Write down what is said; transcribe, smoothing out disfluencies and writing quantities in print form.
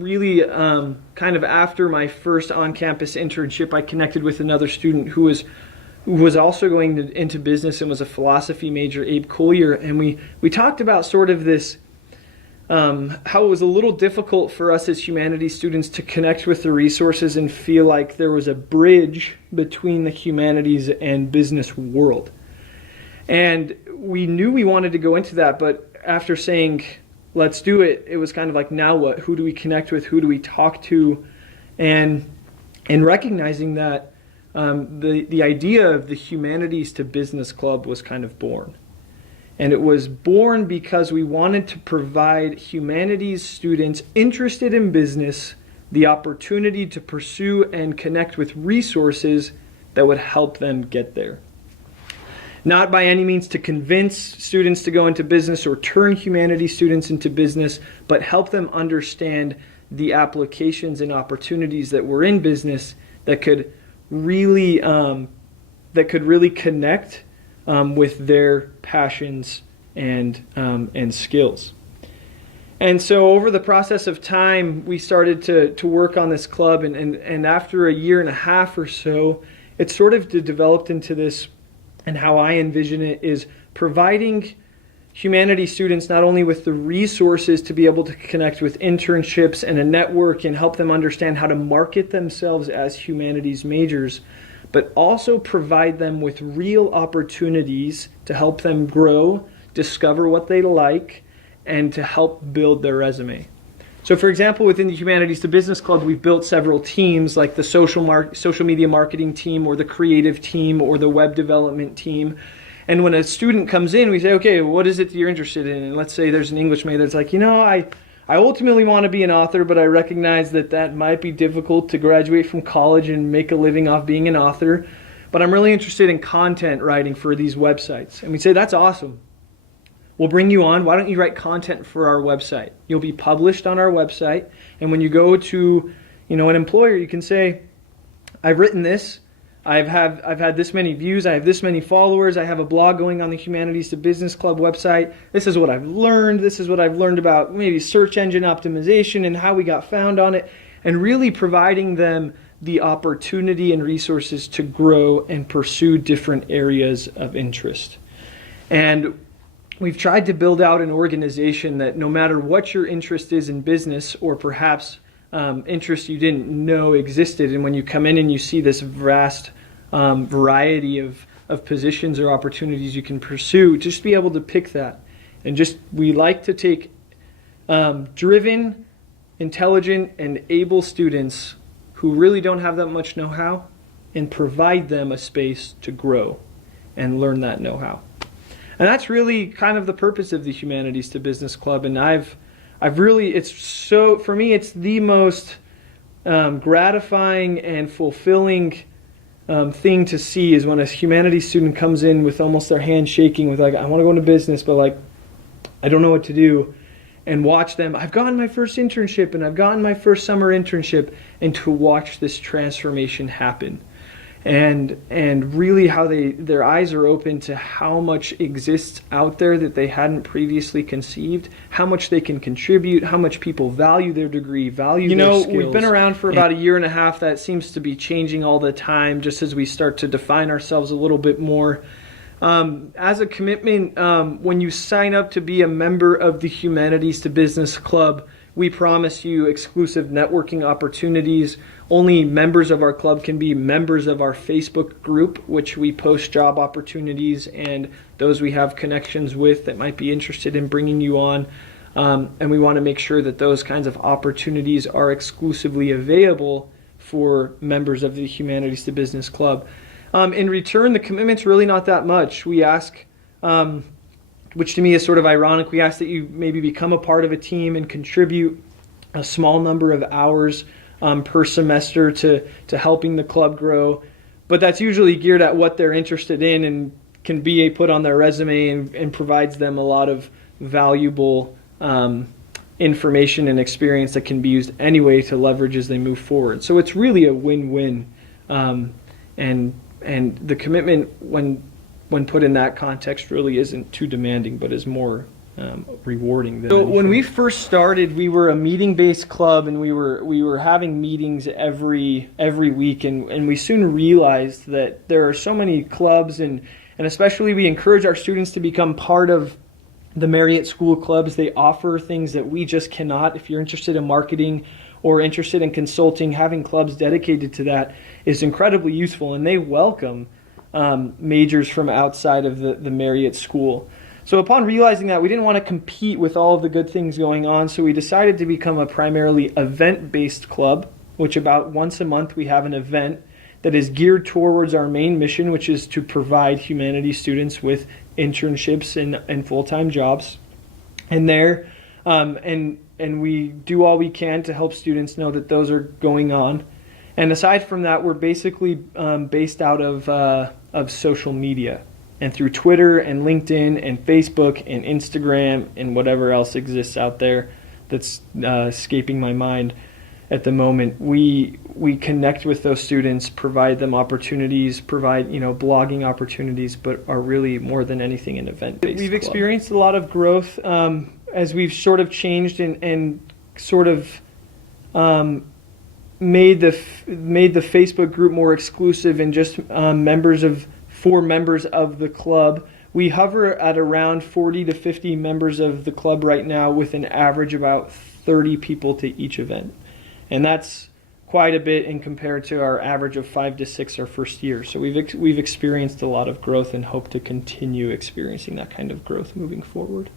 really kind of after my first on-campus internship, I connected with another student who was also going into business and was a philosophy major, Abe Collier, and we talked about sort of this, how it was a little difficult for us as humanities students to connect with the resources and feel like there was a bridge between the humanities and business world. And we knew we wanted to go into that, but after saying, let's do it, it was kind of like, now what? Who do we connect with? Who do we talk to? And recognizing that the idea of the Humanities to Business Club was kind of born. And it was born because we wanted to provide humanities students interested in business the opportunity to pursue and connect with resources that would help them get there. Not by any means to convince students to go into business or turn humanities students into business, but help them understand the applications and opportunities that were in business that could really connect with their passions and skills. And so over the process of time, we started to work on this club, and after a year and a half or so, it sort of developed into this, and how I envision it is providing humanities students not only with the resources to be able to connect with internships and a network and help them understand how to market themselves as humanities majors, but also provide them with real opportunities to help them grow, discover what they like, and to help build their resume. So for example, within the Humanities to Business Club, we've built several teams like the social media marketing team, or the creative team, or the web development team. And when a student comes in, we say, okay, what is it that you're interested in? And let's say there's an English major that's like, I ultimately want to be an author, but I recognize that might be difficult to graduate from college and make a living off being an author. But I'm really interested in content writing for these websites. And we say, that's awesome. We'll bring you on. Why don't you write content for our website? You'll be published on our website. And when you go to an employer, you can say, I've written this. I've had this many views, I have this many followers, I have a blog going on the Humanities to Business Club website, this is what I've learned, this is what I've learned about maybe search engine optimization and how we got found on it, and really providing them the opportunity and resources to grow and pursue different areas of interest. And we've tried to build out an organization that no matter what your interest is in business, or perhaps interests you didn't know existed, and when you come in and you see this vast variety of positions or opportunities you can pursue, just be able to pick that. And we like to take driven, intelligent, and able students who really don't have that much know-how and provide them a space to grow and learn that know-how. And that's really kind of the purpose of the Humanities to Business Club. And for me, it's the most gratifying and fulfilling thing to see is when a humanities student comes in with almost their hand shaking with like, I want to go into business, but like, I don't know what to do. And watch them, I've gotten my first internship and I've gotten my first summer internship, and to watch this transformation happen. And really how their eyes are open to how much exists out there that they hadn't previously conceived, how much they can contribute, how much people value their degree, value their skills. We've been around for about a year and a half. That seems to be changing all the time just as we start to define ourselves a little bit more. As a commitment, when you sign up to be a member of the Humanities to Business Club, we promise you exclusive networking opportunities. Only members of our club can be members of our Facebook group, which we post job opportunities and those we have connections with that might be interested in bringing you on. And we want to make sure that those kinds of opportunities are exclusively available for members of the Humanities to Business Club. In return, the commitment's really not that much. We ask, which to me is sort of ironic, we ask that you maybe become a part of a team and contribute a small number of hours per semester to helping the club grow. But that's usually geared at what they're interested in and can be put on their resume and provides them a lot of valuable information and experience that can be used anyway to leverage as they move forward. So it's really a win-win. And the commitment, when put in that context, really isn't too demanding, but is more rewarding than anything. When we first started, we were a meeting-based club, and we were having meetings every week, and we soon realized that there are so many clubs, and especially we encourage our students to become part of the Marriott School Clubs. They offer things that we just cannot. If you're interested in marketing or interested in consulting, having clubs dedicated to that is incredibly useful, and they welcome majors from outside of the Marriott School. So upon realizing that, we didn't want to compete with all of the good things going on, so we decided to become a primarily event-based club, which about once a month we have an event that is geared towards our main mission, which is to provide humanities students with internships and full-time jobs. And we do all we can to help students know that those are going on. And aside from that, we're basically based out of social media, and through Twitter and LinkedIn and Facebook and Instagram and whatever else exists out there that's escaping my mind at the moment. We connect with those students, provide them opportunities, provide blogging opportunities, but are really more than anything an event-based We've experienced a lot of growth as we've sort of changed and sort of made the Facebook group more exclusive and just for members of the club. We hover at around 40 to 50 members of the club right now, with an average about 30 people to each event. And that's quite a bit in compared to our average of 5 to 6 our first year. So we've experienced a lot of growth and hope to continue experiencing that kind of growth moving forward.